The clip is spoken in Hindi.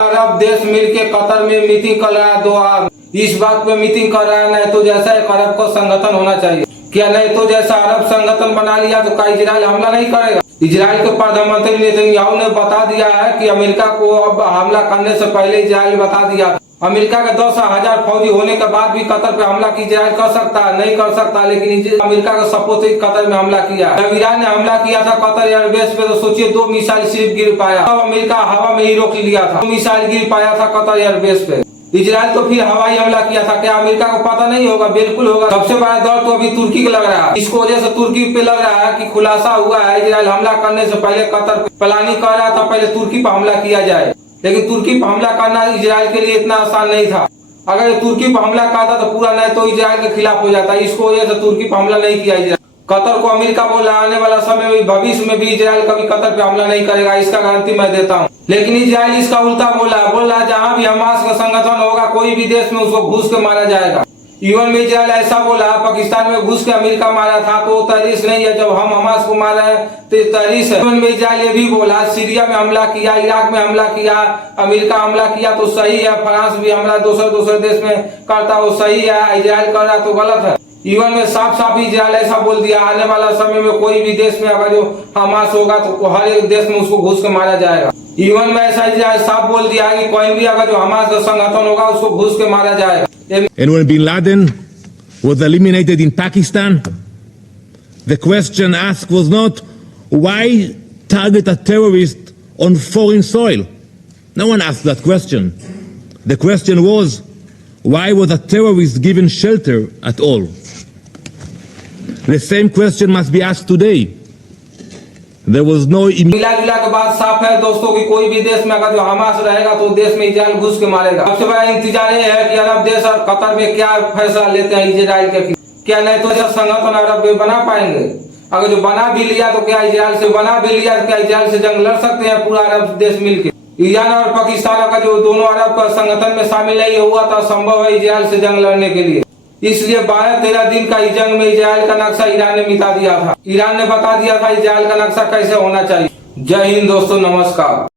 अरब देश मिलके कतर में मीटिंग कर रहा है, इस बात पे मीटिंग कर रहा है, नहीं तो जैसा एक अरब को संगठन होना चाहिए क्या, नहीं तो जैसा अरब संगठन बना लिया तो क्या इजराइल हमला नहीं करेगा। इजराइल के प्रधानमंत्री नेतन्याहू ने बता दिया है कि अमेरिका को अब हमला करने से पहले इजराइल बता दिया, अमेरिका के 10,000 फौजी होने के बाद भी कतर पे हमला की इजराइल कर सकता है, नहीं कर सकता, लेकिन अमेरिका का सपोर्ट ही कतर में हमला किया। जब ईरान ने हमला किया था कतर एयरबेस पे तो सोचिए 2 मिसाइल सिर्फ गिर पाया, तब अमेरिका हवा में ही रोक लिया था, 2 मिसाइल गिर पाया था कतर एयरबेस पे। इजराइल तो फिर हवाई हमला किया था, क्या अमेरिका को पता नहीं होगा? बिल्कुल होगा। सबसे बड़ा डर तो अभी तुर्की को लग रहा है, इसको वजह से तुर्की पे लग रहा है कि खुलासा हुआ है इजराइल हमला करने से पहले कतर प्लानिंग कर रहा था, पहले तुर्की पर हमला किया जाए, लेकिन तुर्की पर हमला करना इजराइल के लिए इतना आसान नहीं था। अगर तुर्की पर हमला करता तो पूरा नहीं तो इजराइल के खिलाफ हो जाता, इसको वजह से तुर्की पर हमला नहीं किया इजराइल। कतर को अमेरिका बोला आने वाला समय में भविष्य में भी इजराइल कभी कतर पे हमला नहीं करेगा, इसका गारंटी मैं देता हूँ। लेकिन इजराइल इसका उल्टा बोला जहां भी हमास का संगठन होगा कोई भी देश में उसको घुस के मारा जाएगा। यूएन में इजराइल ऐसा बोला, पाकिस्तान में घुस के अमेरिका मारा था तो तहरीस नहीं है, जब हम हमास को मारा है तो तहरीस है। यूएन में इजराइल ये भी बोला सीरिया में हमला किया, इराक में हमला किया, अमेरिका हमला किया तो सही है, फ्रांस भी हमला दूसरे देश में करता वो सही है, इजराइल कर रहा तो गलत है। यूएन में साफ साफ इजराइल ऐसा बोल दिया आने वाला समय में कोई भी देश में अगर जो हमास होगा तो हर एक देश में उसको घुस के मारा जाएगा। यूएन में ऐसा इजराइल साफ बोल दिया कि कोई भी अगर जो हमास का संगठन होगा उसको घुस के मारा जाएगा। And when bin Laden was eliminated in Pakistan, the question asked was not why target a terrorist on foreign soil. No one asked that question. The question was why was a terrorist given shelter at all? The same question must be asked today. There was no मिला के बाद साफ है दोस्तों कि कोई भी देश में अगर जो हमास रहेगा तो देश में इजराइल घुस के मारेगा। सबसे बड़ा इंतजार ये है कि अरब देश और कतर में क्या फैसला लेते हैं इजराइल के, क्या नहीं तो संगठन अरब में बना पाएंगे। अगर जो बना भी लिया तो क्या इजराइल से बना भी लिया तो क्या इजराइल से जंग लड़ सकते हैं पूरा अरब देश मिलकर? ईरान और पाकिस्तान का जो दोनों अरब का संगठन में शामिल नहीं हुआ था संभव है इजराइल से जंग लड़ने के लिए, इसलिए 12-13 दिन का जंग में इजराइल का नक्शा ईरान ने मिटा दिया था। ईरान ने बता दिया था इजराइल का नक्शा कैसे होना चाहिए। जय हिंद दोस्तों, नमस्कार।